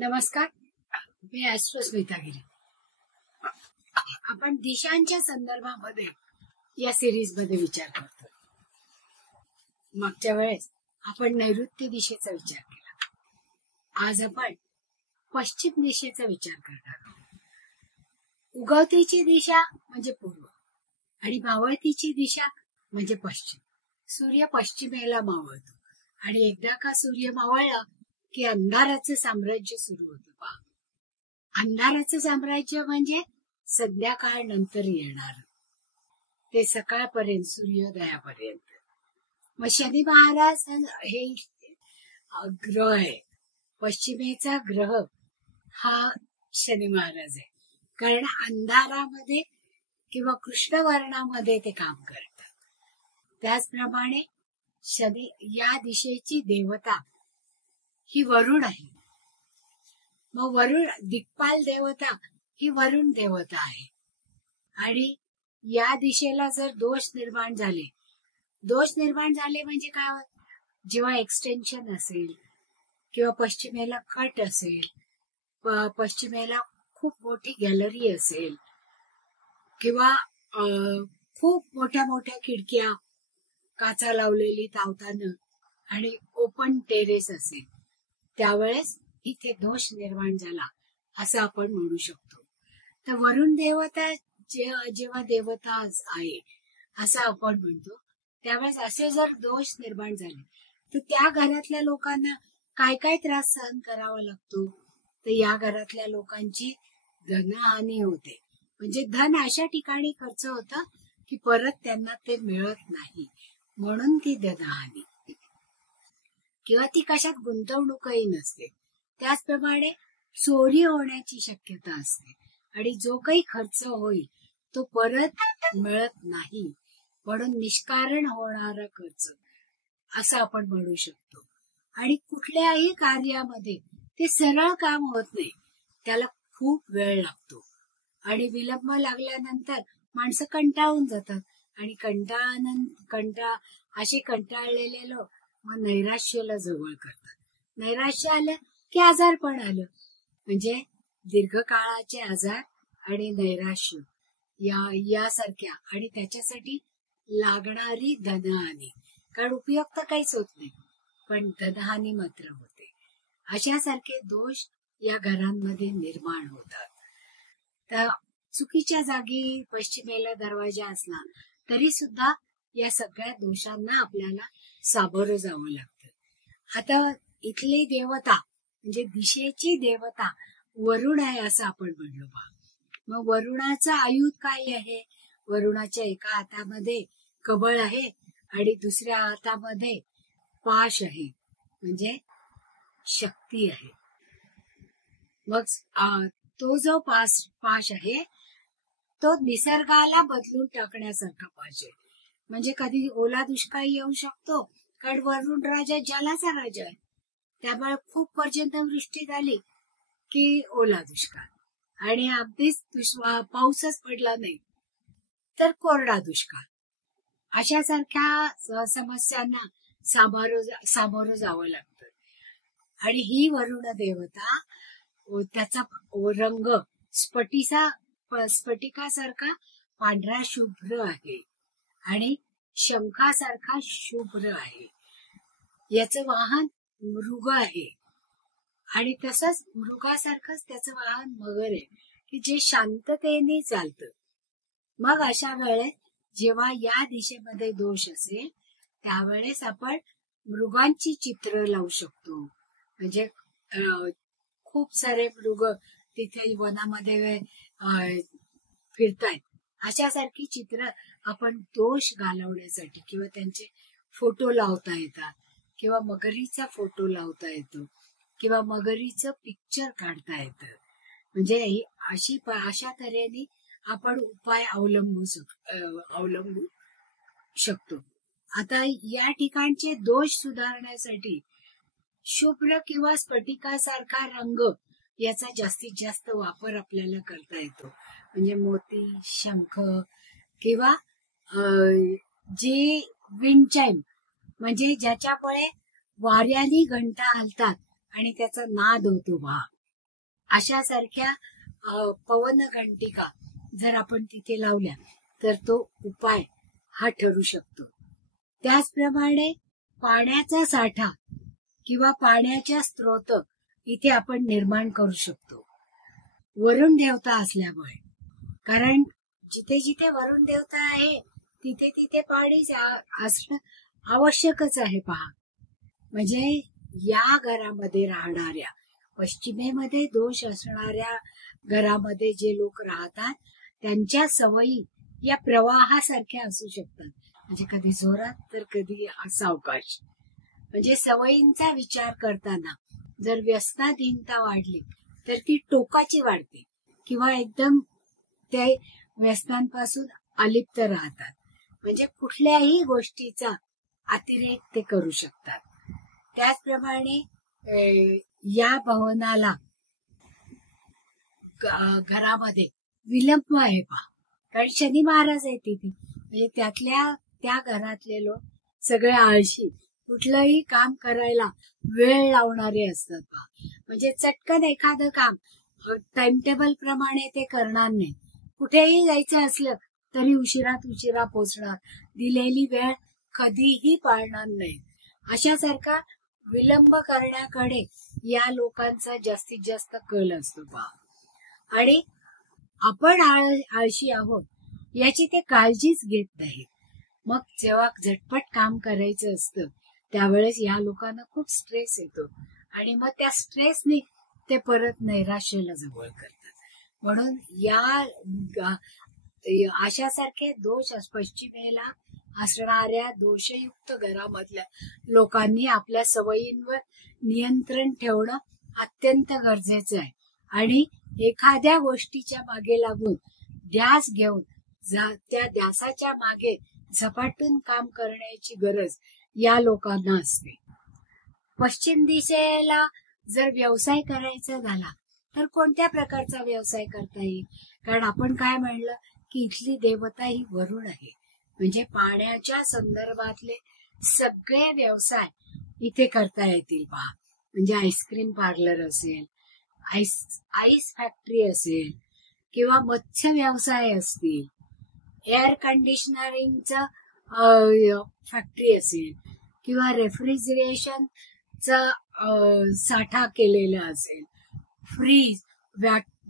नमस्कार, मी ऍस्ट्रोस्मिता गिरी. आपण दिशांच्या संदर्भामध्ये या सिरीज मध्ये विचार करतो. मागच्या वेळेस आपण नैऋत्य दिशेचा विचार केला. आज आपण पश्चिम दिशेचा विचार करणार आहोत. उगवतीची दिशा म्हणजे पूर्व आणि मावळतीची दिशा म्हणजे पश्चिम. सूर्य पश्चिमेला मावळतो आणि एकदा का सूर्य मावळला की अंधाराचं साम्राज्य सुरू होतं. पहा, अंधाराचं साम्राज्य म्हणजे संध्याकाळ नंतर येणार ते सकाळपर्यंत, सूर्योदयापर्यंत. मग शनी महाराज हे ग्रह आहे, पश्चिमेचा ग्रह हा शनी महाराज आहे. कारण अंधारामध्ये किंवा कृष्ण वर्णामध्ये ते काम करतात. त्याचप्रमाणे शनी या दिशेची देवता ही वरुण आहे. मग वरुण दिक्पाल देवता ही वरुण देवता आहे. आणि या दिशेला जर दोष निर्माण झाले म्हणजे काय, जेव्हा एक्सटेन्शन असेल किंवा पश्चिमेला कट असेल, पश्चिमेला खूप मोठी गॅलरी असेल किंवा खूप मोठ्या मोठ्या खिडक्या, काचा लावलेली तावतानं आणि ओपन टेरेस असेल, त्यावेळेस इथे दोष निर्माण झाला असं आपण म्हणू शकतो. तर वरुण देवता जेव्हा देवता आहे असं आपण म्हणतो, त्यावेळेस असे जर दोष निर्माण झाले तर त्या घरातल्या लोकांना काय काय त्रास सहन करावा लागतो. तर या घरातल्या लोकांची धनहानी होते. म्हणजे धन अशा ठिकाणी खर्च होतं की परत त्यांना ते मिळत नाही, म्हणून ती धनहानी. किंवा ती कशात गुंतवणूकही नसते. त्याचप्रमाणे चोरी होण्याची शक्यता असते आणि जो काही खर्च होईल तो परत मिळत नाही, म्हणून निष्कारण होणारा खर्च असं आपण म्हणू शकतो. आणि कुठल्याही कार्यामध्ये ते सरळ काम होत नाही, त्याला खूप वेळ लागतो आणि विलंब लागल्यानंतर माणसं कंटाळून जातात आणि असे कंटाळलेले लोक मग नैराश्याला जवळ करतात. नैराश्य आलं की आजारपण आलं, म्हणजे दीर्घकाळाचे आजार आणि नैराश्य यासारख्या आणि त्याच्यासाठी लागणारी धनहानी. कारण उपयोग तर काहीच होत नाही, पण धनहानी मात्र होते. अशासारखे दोष या घरांमध्ये निर्माण होतात. तर चुकीच्या जागी पश्चिमेला दरवाजा असला तरी सुद्धा या सगळ्या दोषांना आपल्याला सामोरं जावं लागतं. आता इथली देवता म्हणजे दिशेची देवता वरुण आहे असं आपण म्हणलो. मग वरुणाचं आयुध काय आहे? वरुणाच्या एका हातामध्ये कबळ आहे आणि दुसऱ्या हातामध्ये पाश आहे, म्हणजे शक्ती आहे. मग तो जो पाश आहे तो निसर्गाला बदलून टाकण्यासारखा पाश आहे. म्हणजे कधी ओला दुष्काळ येऊ शकतो, कारण वरुण राजा जलाचा राजा आहे. त्यामुळे खूप पर्जन्यवृष्टी झाली की ओला दुष्काळ, आणि अगदीच पाऊसच पडला नाही तर कोरडा दुष्काळ. अशासारख्या समस्यांना सामोरं जावं लागतं. आणि ही वरुण देवता, त्याचा रंग स्फटिकासारखा पांढरा शुभ्र आहे आणि शंखासारखा शुभ्र आहे. याचं वाहन मृग आहे आणि तसंच मृगासारखंच त्याचं वाहन मगर आहे की जे शांततेने चालतं. मग अशा वेळेस जेव्हा या दिशेमध्ये दोष असेल त्यावेळेस आपण मृगांची चित्र लावू शकतो. म्हणजे खूप सारे मृग तिथे वनामध्ये फिरतायत, अशासारखी चित्र आपण दोष घालवण्यासाठी किंवा त्यांचे फोटो लावता येतात, किंवा मगरीचा फोटो लावता येतो, किंवा मगरीचं पिक्चर काढता येतं. म्हणजे अशा तऱ्हेने आपण उपाय अवलंबू शकतो. आता या ठिकाणचे दोष सुधारण्यासाठी शुभ्र किंवा स्फटिकासारखा रंग याचा जास्तीत जास्त वापर आपल्याला करता येतो. म्हणजे मोती, शंख किंवा जे विंड चाइम, म्हणजे ज्याच्यामुळे वाऱ्याने घंटा हलतात आणि त्याचा नाद होतो. अशासारख्या पवन घंटिका जर आपण तिथे लावल्या तर तो उपाय हा ठरू शकतो. त्याचप्रमाणे पाण्याचा साठा किंवा पाण्याच्या स्रोत इथे आपण निर्माण करू शकतो वरुण देवता असल्यामुळे. कारण जिथे जिथे वरुण देवता आहे तिथे तिथे पाणी असणं आवश्यकच आहे. पहा, म्हणजे या घरामध्ये राहणाऱ्या, पश्चिमेमध्ये दोष असणाऱ्या घरामध्ये जे लोक राहतात त्यांच्या सवयी या प्रवाहासारख्या असू शकतात. म्हणजे कधी जोरात तर कधी सावकाश. म्हणजे सवयींचा विचार करताना जर व्यसनाधीनता वाढली तर ती टोकाची वाढते किंवा एकदम ते व्यसनांपासून अलिप्त राहतात. म्हणजे कुठल्याही गोष्टीचा अतिरेक ते करू शकतात. त्याचप्रमाणे या भवनाला घरामध्ये विलंब आहे पहा, कारण शनी महाराज आहे तिथे. म्हणजे त्या घरातले लोक सगळे आळशी, कुठलंही काम करायला वेळ लावणारे असतात पहा. म्हणजे चटकन एखादं काम टाइम टेबल प्रमाणे ते करणार नाही. कुठेही जायचं असलं तरी उशिरा पोचणार, दिलेली वेळ कधीही पाळणार नाही. अशासारखा विलंब करण्याकडे या लोकांचा जास्तीत जास्त कल असतो पहा. आणि आपण आळशी आहोत याची ते काळजीच घेत नाही. मग जेव्हा झटपट काम करायचं असतं त्यावेळेस या लोकांना खूप स्ट्रेस येतो आणि मग त्या स्ट्रेसने ते परत नैराश्याला जवळ करतात. म्हणून या अशासारखे दोष पश्चिमेला असणाऱ्या दोषयुक्त घरामधल्या लोकांनी आपल्या सवयींवर नियंत्रण ठेवणं अत्यंत गरजेचं आहे. आणि एखाद्या गोष्टीच्या मागे लागून ध्यास घेऊन त्या ध्यासाच्या मागे झपाटून काम करण्याची गरज या लोकांना असते. पश्चिम दिशेला जर व्यवसाय करायचा झाला तर कोणत्या प्रकारचा व्यवसाय करता येईल? कारण आपण काय म्हणलं की इथली देवता ही वरुण आहे. म्हणजे पाण्याच्या संदर्भातले सगळे व्यवसाय इथे करता येतील पहा. म्हणजे आईस्क्रीम पार्लर असेल, आईस फॅक्टरी असेल किंवा मत्स्य व्यवसाय असतील, एअर कंडिशनरिंगचा फॅक्टरी असेल किंवा रेफ्रिजरेशनचा साठा केलेला असेल, फ्रीज,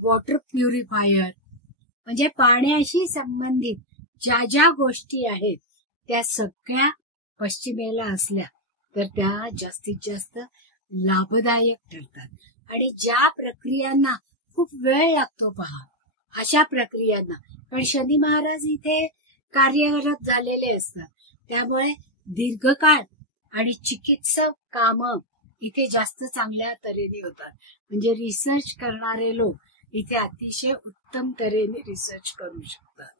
वॉटर प्युरिफायर. म्हणजे पाण्याशी संबंधित ज्या ज्या गोष्टी आहेत त्या सगळ्या पश्चिमेला असल्या तर त्या जास्तीत जास्त लाभदायक ठरतात. आणि ज्या प्रक्रियांना खूप वेळ लागतो पहा, अशा प्रक्रियांना, कारण शनी महाराज इथे कार्यरत झालेले असतात त्यामुळे दीर्घकाळ आणि चिकित्सक कामं इथे जास्त चांगल्या तऱ्हेने होतात. म्हणजे रिसर्च करणारे लोक इथे अतिशय उत्तम तऱ्हेने रिसर्च करू शकतात.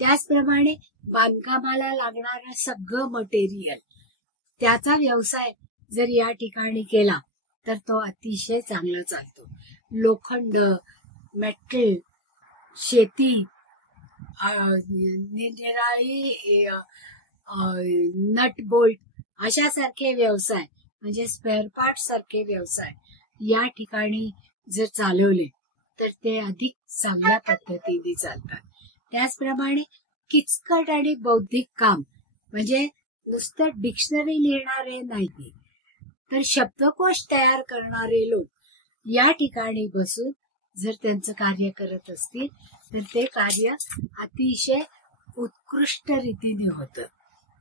त्याचप्रमाणे बांधकामाला लागणारं सगळं मटेरियल त्याचा व्यवसाय जर या ठिकाणी केला तर तो अतिशय चांगला चालतो. लोखंड, मेटल, शेती, निराळी नट बोल्ट अशासारखे व्यवसाय म्हणजे स्पेअर पार्ट सारखे व्यवसाय या ठिकाणी जर चालवले तर ते अधिक चांगल्या पद्धतीने चालतात. त्याचप्रमाणे किचकट आणि बौद्धिक काम म्हणजे नुसतं डिक्शनरी लिहिणारे नाही तर शब्दकोश तयार करणारे लोक या ठिकाणी बसून जर त्यांचं कार्य करत असतील तर ते कार्य अतिशय उत्कृष्ट रीतीने होतं.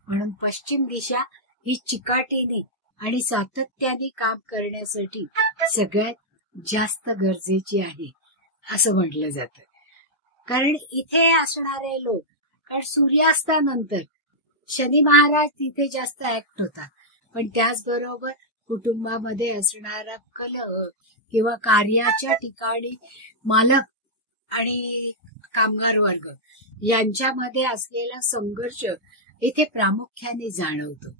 म्हणून पश्चिम दिशा ही चिकाटीने आणि सातत्याने काम करण्यासाठी सगळ्यात जास्त गरजेची आहे असं म्हटलं जातं. कारण इथे असणारे लोक, कारण सूर्यास्तानंतर शनी महाराज तिथे जास्त ऍक्ट होतात, पण त्याचबरोबर कुटुंबामध्ये असणारा कलह किंवा कार्याच्या ठिकाणी मालक आणि कामगार वर्ग यांच्यामध्ये असलेला संघर्ष इथे प्रामुख्याने जाणवतो.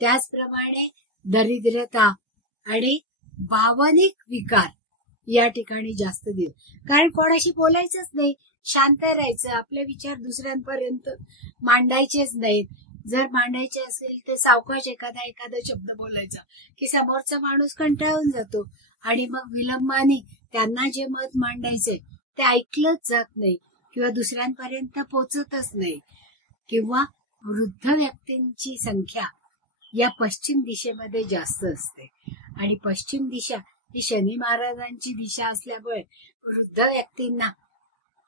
त्याचप्रमाणे दरिद्रता आणि भावनिक विकार या ठिकाणी जास्त दिवस, कारण कोणाशी बोलायचंच नाही, शांत राहायचं, आपले विचार दुसऱ्यांपर्यंत मांडायचेच नाहीत. जर मांडायचे असेल तर सावकाश एखादा शब्द बोलायचा की समोरचा माणूस कंटाळून जातो आणि मग विलंबाने त्यांना जे मत मांडायचंय ते ऐकलंच जात नाही किंवा दुसऱ्यांपर्यंत पोहोचतच नाही, किंवा वृद्ध व्यक्तींची संख्या या पश्चिम दिशेमध्ये जास्त असते. आणि पश्चिम दिशा ही शनी महाराजांची दिशा असल्यामुळे वृद्ध व्यक्तींना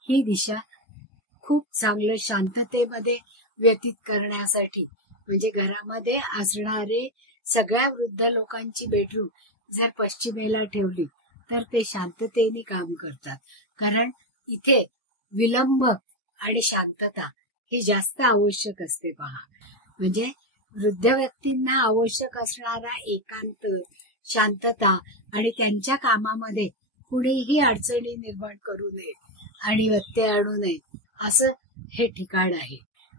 ही दिशा खूप चांगलं शांततेमध्ये व्यतीत करण्यासाठी, म्हणजे घरामध्ये असणारे सगळ्या वृद्ध लोकांची बेडरूम जर पश्चिमेला ठेवली तर ते शांततेने काम करतात. कारण इथे विलंब आणि शांतता ही जास्त आवश्यक असते. पहा, म्हणजे वृद्ध व्यक्तींना आवश्यक असणारा एकांत, शांतता आणि त्यांच्या कामामध्ये कुणीही अडचणी निर्माण करू नये आणि व्यत्यय आणू नये असं हे ठिकाण आहे.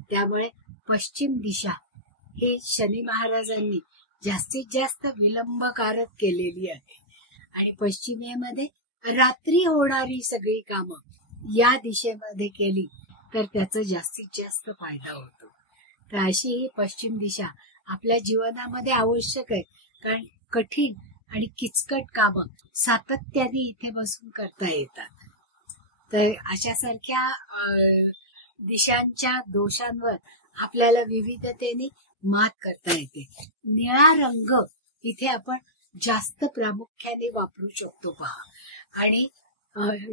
त्यामुळे पश्चिम दिशा हे शनी महाराजांनी जास्तीत जास्त विलंबकारक केलेली आहे. आणि पश्चिमेमध्ये रात्री होणारी सगळी कामं या दिशेमध्ये केली तर त्याचा जास्तीत जास्त फायदा होतो. तर अशी ही पश्चिम दिशा आपल्या जीवनामध्ये आवश्यक आहे. कारण कठीण आणि किचकट कामं सातत्याने इथे बसून करता येतात. तर अशासारख्या दिशांच्या दोषांवर आपल्याला विविधतेने मात करता येते. निळा रंग इथे आपण जास्त प्रामुख्याने वापरू शकतो. पहा, आणि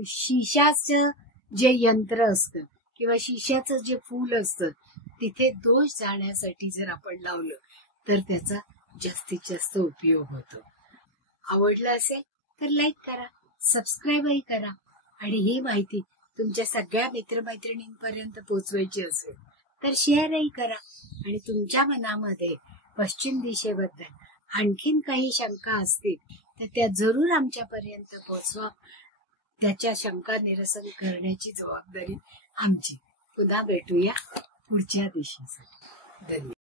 शिशाचं जे यंत्र असतं किंवा शिशाचं जे फूल असतं तिथे दोष जाण्यासाठी जर आपण लावलं तर त्याचा जास्तीत जास्त उपयोग होतो. आवडलं असेल तर लाईक करा, सबस्क्राईबही करा, आणि ही माहिती तुमच्या सगळ्या मित्रमैत्रिणींपर्यंत पोहोचवायची असेल तर शेअरही करा. आणि तुमच्या मनामध्ये पश्चिम दिशेबद्दल आणखीन काही शंका असतील तर त्या जरूर आमच्यापर्यंत पोहोचवा. त्याच्या शंका निरसन करण्याची जबाबदारी आमची. पुन्हा भेटूया पुढच्या दिशेसाठी. धन्यवाद.